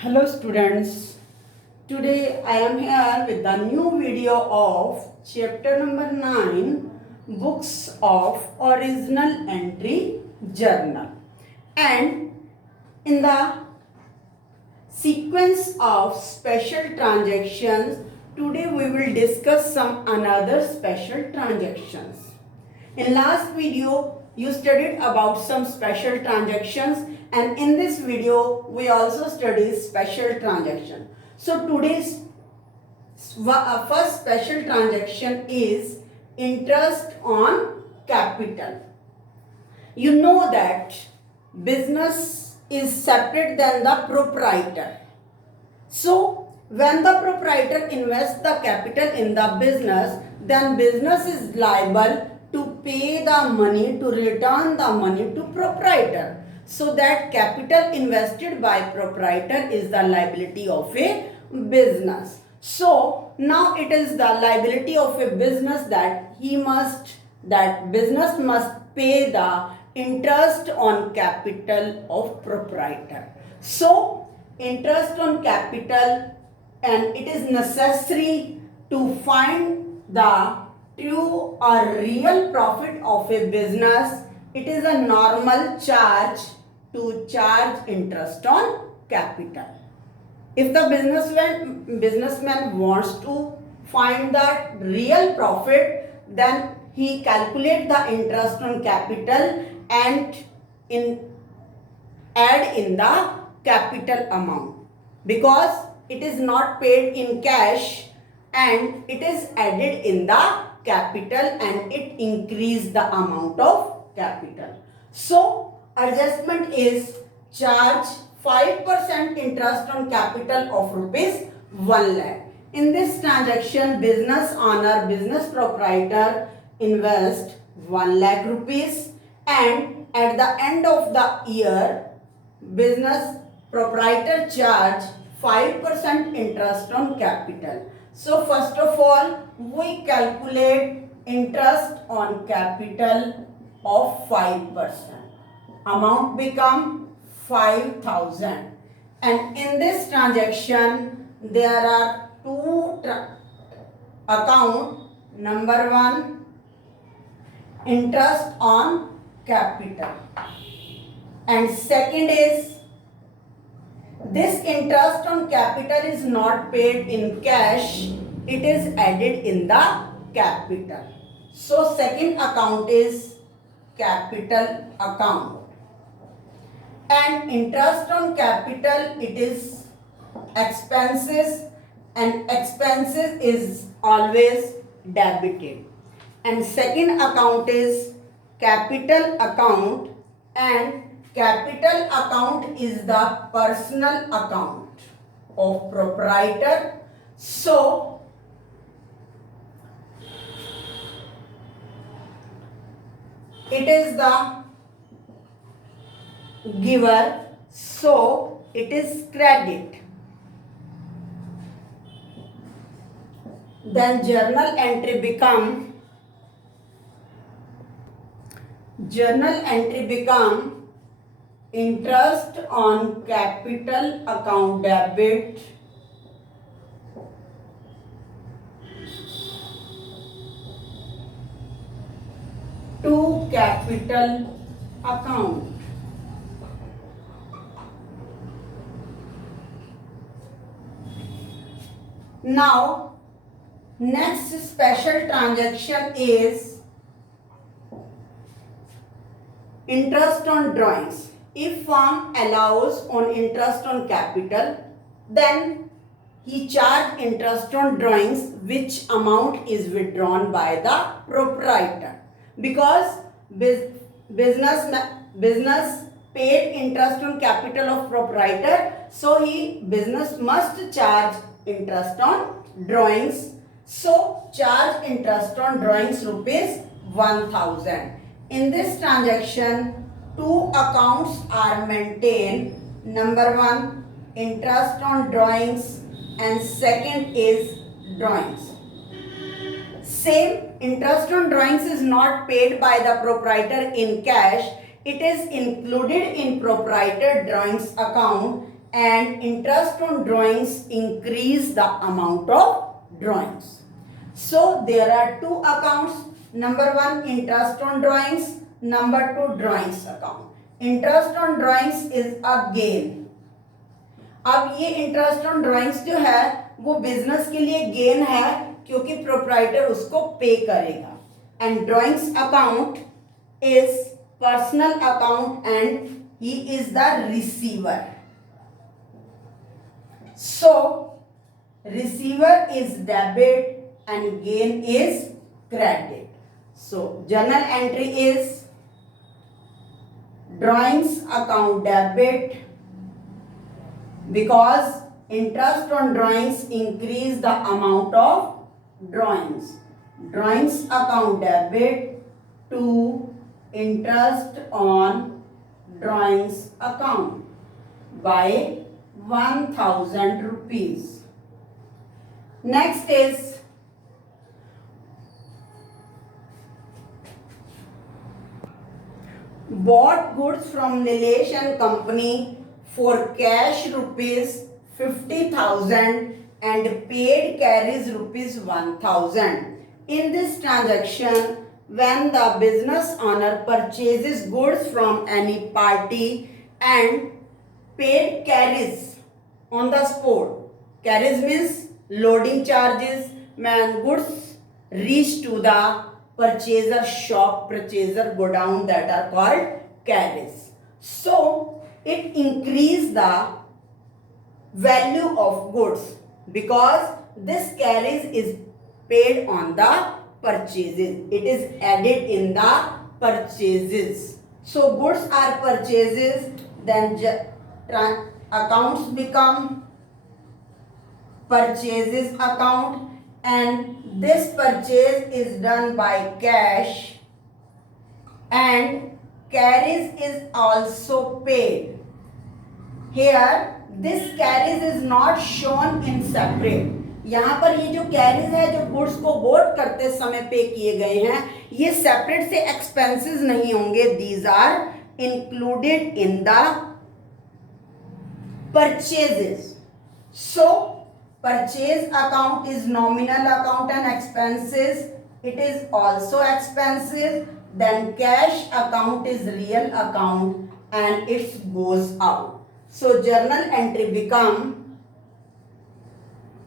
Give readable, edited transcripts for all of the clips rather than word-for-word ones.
Hello students, today I am here with the new video of chapter number 9 Books of Original Entry Journal, and in the sequence of special transactions today we will discuss some another special transactions. In last video you studied about some special transactions, and in this video we also studied special transaction. So today's first special transaction is interest on capital. You know that business is separate than the proprietor. So when the proprietor invests the capital in the business, then business is liable to pay the money, to return the money to proprietor. So that capital invested by proprietor is the liability of a business. So now it is the liability of a business that business must pay the interest on capital of proprietor. So interest on capital, and it is necessary to find the true or real profit of a business. It is a normal charge to charge interest on capital. If the businessman wants to find the real profit, then he calculate the interest on capital and add in the capital amount, because it is not paid in cash and it is added in the capital and it increase the amount of capital. So adjustment is charge 5% interest on capital of rupees 1 lakh. In this transaction, business owner, business proprietor invest 1 lakh rupees, and at the end of the year, business proprietor charge 5% interest on capital. So first of all, we calculate interest on capital of 5%. Amount become 5,000. And in this transaction, there are two account. Number one, interest on capital. And second is, this interest on capital is not paid in cash, it is added in the capital. So second account is capital account. And interest on capital, it is expenses, and expenses is always debited. And second account is capital account, and capital account is the personal account of proprietor. So it is the giver, so it is credit. Then journal entry become interest on capital account debit to capital account. Now next special transaction is interest on drawings. If firm allows on interest on capital, then he charge interest on drawings which amount is withdrawn by the proprietor, because business paid interest on capital of proprietor, so business must charge interest on drawings. So charge interest on drawings rupees 1,000. In this transaction, two accounts are maintained. Number one, interest on drawings, and second is drawings. Same, interest on drawings is not paid by the proprietor in cash. It is included in proprietor drawings account and interest on drawings increase the amount of drawings. So there are two accounts. Number one, interest on drawings. Number two, drawings account. Interest on drawings is a gain. अब ये interest on drawings जो है वो business के लिए gain है क्योंकि proprietor उसको पे करेगा. And drawings account is personal account and he is the receiver. So receiver is debit and gain is credit. So journal entry is drawings account debit because interest on drawings increase the amount of drawings. Drawings account debit to interest on drawings account by 1000 rupees. Next is bought goods from Nilesh and company for cash rupees 50,000 and paid carries rupees 1,000. In this transaction, when the business owner purchases goods from any party and paid carries on the spot. Carries means loading charges. When goods reach to the purchaser shop, purchaser godown, that are called carries. So it increase the value of goods because this carries is paid on the purchases. It is added in the purchases. So goods are purchases, then accounts become purchases account, and this purchase is done by cash and carries is also paid. Here this carries is not shown in separate. यहाँ पर ये जो carries है जो goods को board करते समय पे किए गए हैं ये सेपरेट से एक्सपेंसेस नहीं होंगे. These are included in the purchases. So purchase account is nominal account and expenses. It is also expensive. Then cash account is real account and it goes out. So journal entry become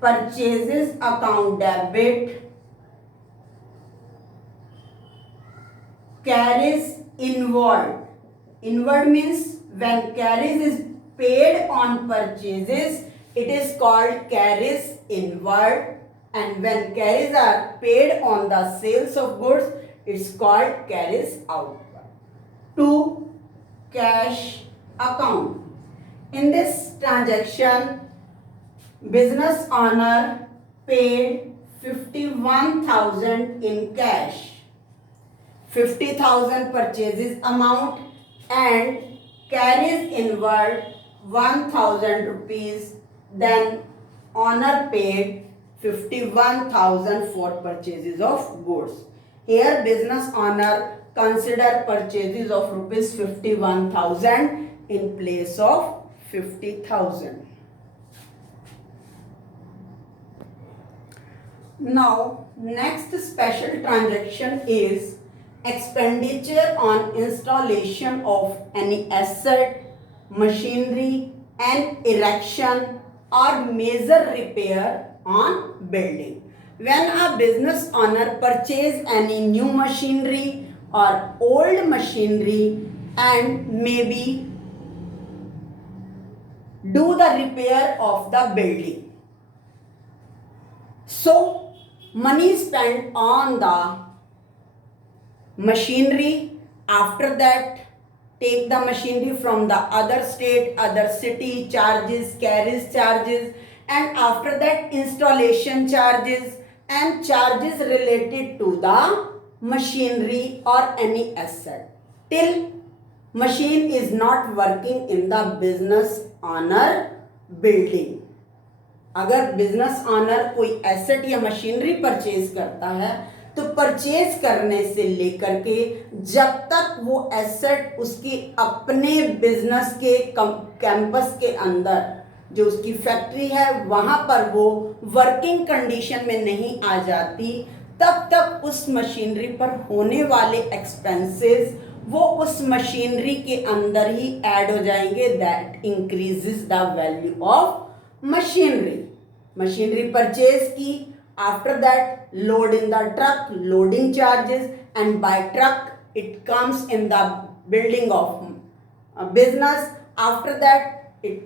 purchases account debit, carries inward. Inward means when carries is paid on purchases, it is called carries inward, and when carries are paid on the sales of goods, it's called carries outward. To cash account. In this transaction, business owner paid 51,000 in cash. 50,000 purchases amount and carries inward 1,000 rupees. Then owner paid 51,000 for purchases of goods. Here business owner consider purchases of rupees 51,000 in place of 50,000. Now next special transaction is expenditure on installation of any asset, machinery and erection or major repair on building. When a business owner purchase any new machinery or old machinery and maybe do the repair of the building. So money spent on the machinery. After that take the machinery from the other state, other city, charges, carriage charges, and after that installation charges and charges related to the machinery or any asset till machine is not working in the business owner building. अगर business honour कोई asset या machinery purchase करता है तो purchase करने से लेकर के जब तक वो एसेट उसकी अपने बिजनेस के कैंपस के अंदर जो उसकी फैक्ट्री है वहां पर वो वर्किंग कंडीशन में नहीं आ जाती, तब तक उस मशीनरी पर होने वाले एक्सपेंसेस वो उस मशीनरी के अंदर ही ऐड हो जाएंगे. That increases the value of machinery. Machinery purchase की, after that load in the truck, loading charges, and by truck it comes in the building of a business. After that it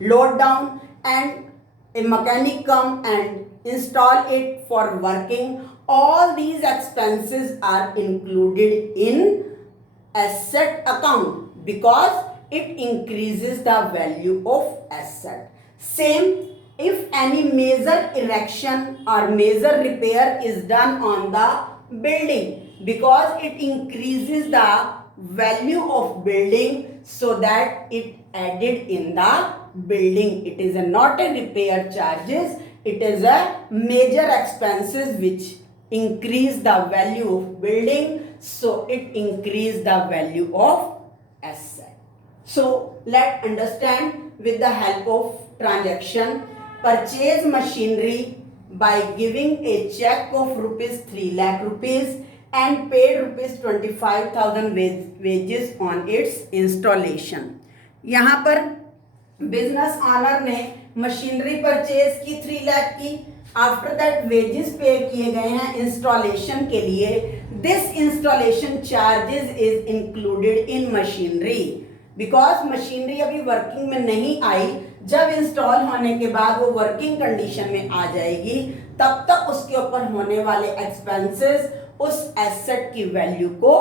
load down and a mechanic come and install it for working. All these expenses are included in asset account because it increases the value of asset. Same, if any major erection or major repair is done on the building, because it increases the value of building, so that it added in the building. It is not a repair charges, it is a major expenses which increase the value of building, so it increase the value of asset. So let's understand with the help of transaction. Purchase machinery by giving a check of rupees 3 lakh rupees and paid rupees 25,000 wages on its installation. यहाँ पर business honour ने machinery purchase की 3 लाख की. After that wages पे किए गए हैं installation के लिए. This installation charges is included in machinery because machinery अभी वर्किंग में नहीं आई. जब इंस्टॉल होने के बाद वो वर्किंग कंडीशन में आ जाएगी, तब तक उसके ऊपर होने वाले एक्सपेंसेस उस एसेट की वैल्यू को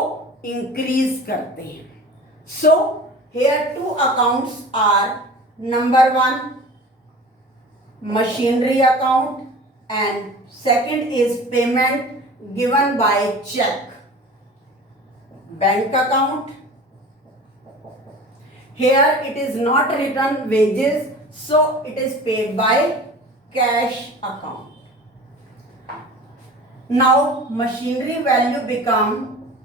इंक्रीज करते हैं. So here two accounts are, number 1 machinery account and second is payment given by check, bank account. Here it is not written wages, so it is paid by cash account. Now machinery value become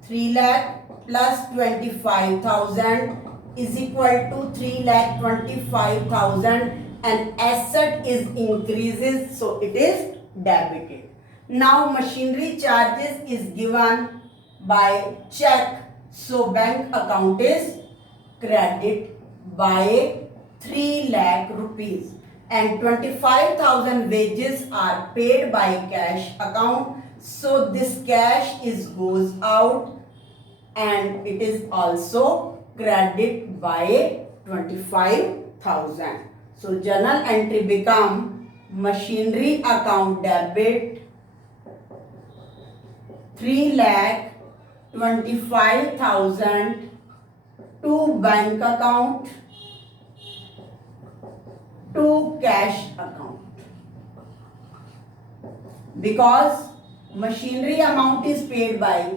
3 lakh plus 25,000 is equal to 3 lakh 25,000, and asset is increases, so it is debited. Now machinery charges is given by check, so bank account is credit by 3 lakh rupees, and 25,000 wages are paid by cash account, so this cash is goes out and it is also credit by 25,000. So journal entry become machinery account debit 3 lakh 25,000 to bank account to cash account, because machinery amount is paid by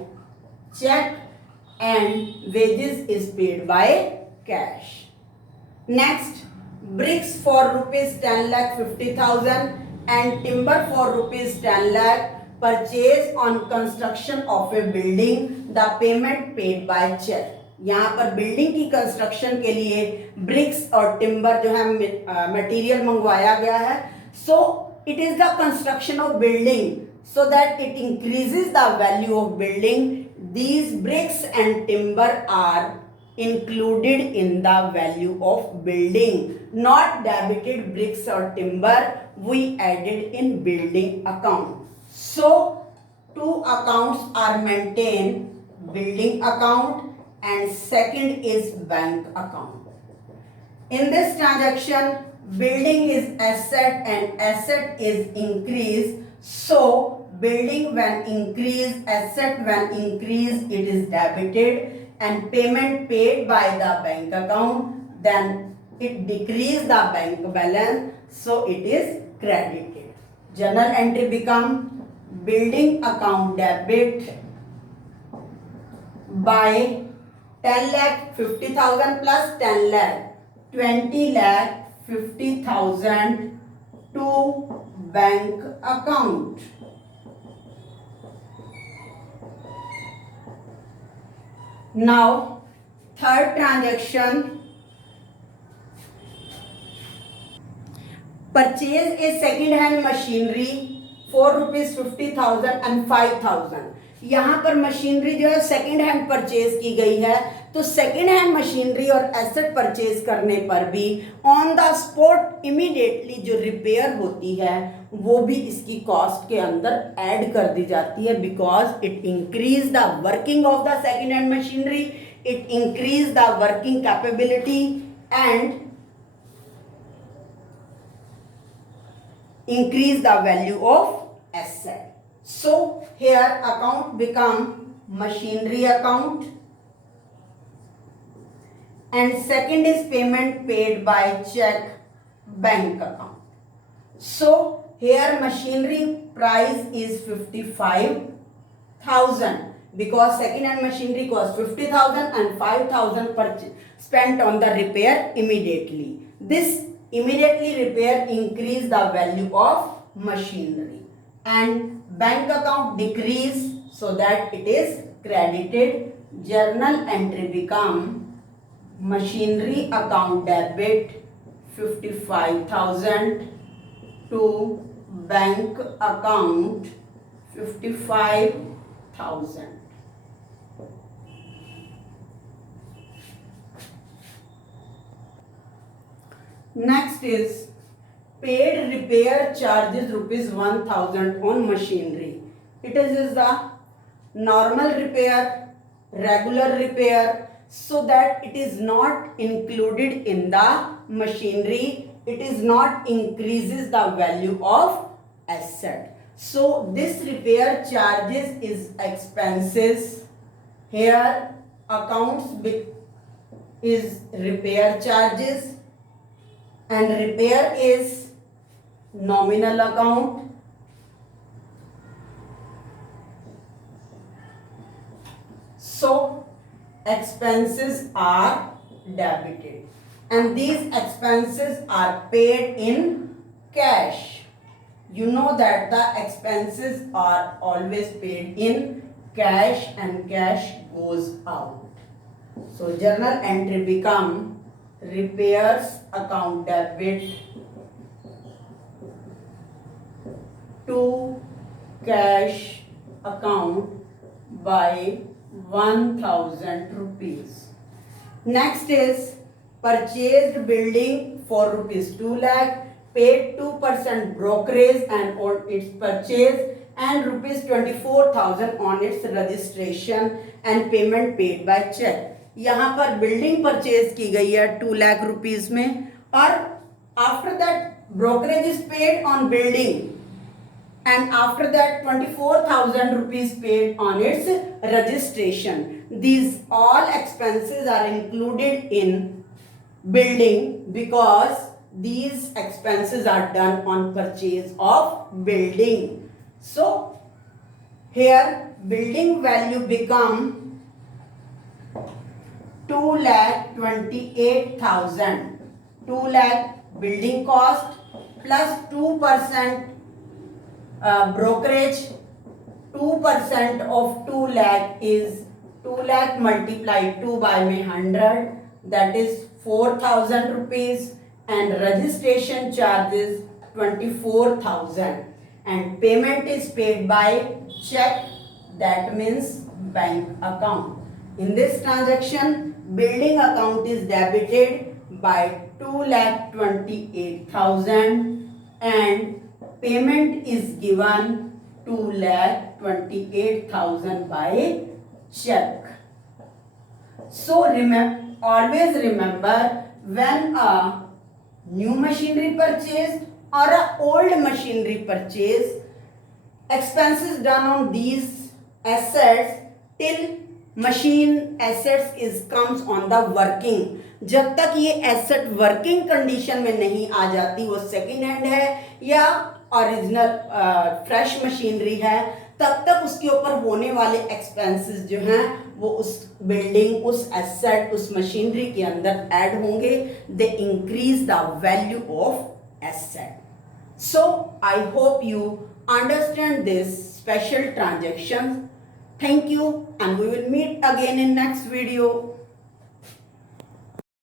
check and wages is paid by cash. Next, bricks for rupees 10 lakh 50,000 and timber for rupees 10 lakh purchased on construction of a building, the payment paid by check. यहाँ पर building की construction के लिए BRICS और timber जो है material मंगवाया गया है. So it is the construction of building, so that it increases the value of building. These bricks and timber are included in the value of building, not debited bricks or timber we added in building account. So two accounts are maintained, building account and second is bank account. In this transaction, building is asset and asset is increased. So building when increased, asset when increased, it is debited, and payment paid by the bank account, then it decrease the bank balance, so it is credited. Journal entry become building account debit by 10 lakh 50,000 plus 10 lakh 20 lakh 50,000 to bank account. Now third transaction, purchase a second hand machinery for ₹50,000 and 5,000. यहाँ पर machinery जो है second hand purchase की गई है, तो second hand machinery और asset purchase करने पर भी ऑन द स्पॉट इमीडिएटली जो रिपेयर होती है वो भी इसकी कॉस्ट के अंदर ऐड कर दी जाती है, because it increase the working of the second hand machinery, it increase the working capability and increase the value of asset. So here account become machinery account, and second is payment paid by check, bank account. So here machinery price is 55,000 because second hand machinery cost 50,000 and 5,000 spent on the repair immediately. This immediately repair increase the value of machinery, and bank account decrease so that it is credited. Journal entry become machinery account debit 55,000 to bank account 55,000. Next is paid repair charges ₹1,000 on machinery. It is the normal repair, regular repair, so that it is not included in the machinery. It is not increases the value of asset. So this repair charges is expenses. Here accounts is repair charges. And repair is nominal account. So expenses are debited, and these expenses are paid in cash. You know that the expenses are always paid in cash and cash goes out. So journal entry become repairs account debit to cash account by ₹1,000. Next is purchased building for ₹2 lakh, paid 2% brokerage and on its purchase, and ₹24,000 on its registration, and payment paid by check. यहाँ पर building purchase की गई है 2 lakh rupees में, और after that brokerage is paid on building, and after that 24,000 rupees paid on its registration. These all expenses are included in building because these expenses are done on purchase of building. So here building value become 2,28,000. 2 lakh building cost plus 2% brokerage. 2% of 2 lakh is 2 lakh multiplied 2 by 100, that is 4,000 rupees, and registration charges 24,000, and payment is paid by check, that means bank account. In this transaction building account is debited by 2,28,000 and payment is given 2,28,000 by check. So always remember, when a new machinery purchased or a old machinery purchase, expenses done on these assets till machine assets is comes on the working. जब तक ये asset working condition में नहीं आ जाती, वो second hand है या original fresh machinery है, तब तक उसके ऊपर होने वाले एक्सपेंसेस जो हैं वो उस बिल्डिंग, उस एसेट, उस मशीनरी के अंदर ऐड होंगे. They increase the value of asset. So I hope you understand this special transaction. Thank you and we will meet again in next video.